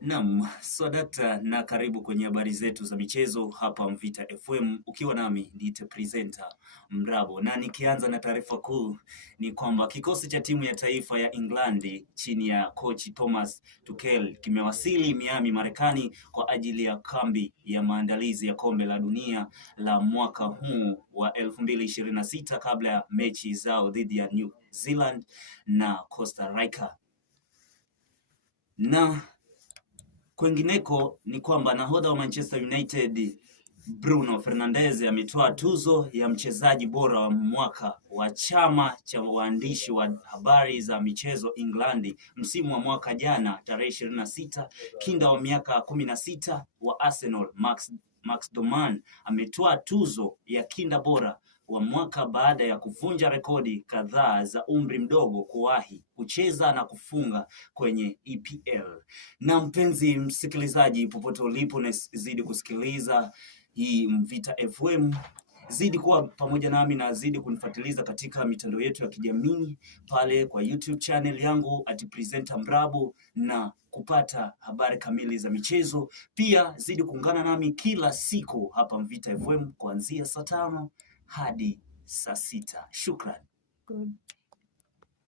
Naam, swadakta na karibu kwenye habari zetu za michezo hapa Mvita FM, ukiwa nami ndiye presenter Mrabo, na nikianza na taarifa kuu ni kwamba kikosi cha timu ya taifa ya England chini ya coach Thomas Tuchel kimewasili Miami, Marekani kwa ajili ya kambi ya maandalizi ya kombe la dunia la mwaka huu wa 2026 kabla ya mechi zao dhidi ya New Zealand na Costa Rica. Na kwengineko ni kwamba nahodha wa Manchester United Bruno Fernandes ametoa tuzo ya mchezaji bora wa mwaka wa chama cha waandishi wa habari za michezo England msimu wa mwaka jana tarehe 26. Kinda wa miaka 16 wa Arsenal Max Doman ametoa tuzo ya kinda bora wa mwaka baada ya kuvunja rekodi kadhaa za umri mdogo kuwahi kucheza na kufunga kwenye EPL. Na mpenzi msikilizaji, popote ulipo na zidi kusikiliza hii Mvita FM, zidi kuwa pamoja nami na zidi kunifuatiliza katika mitandao yetu ya kijamii pale kwa YouTube channel yangu @presenter Mrabo na kupata habari kamili za michezo. Pia zidi kuungana nami kila siku hapa Mvita FM kuanzia saa 5 hadi saa 6. Shukran. Good.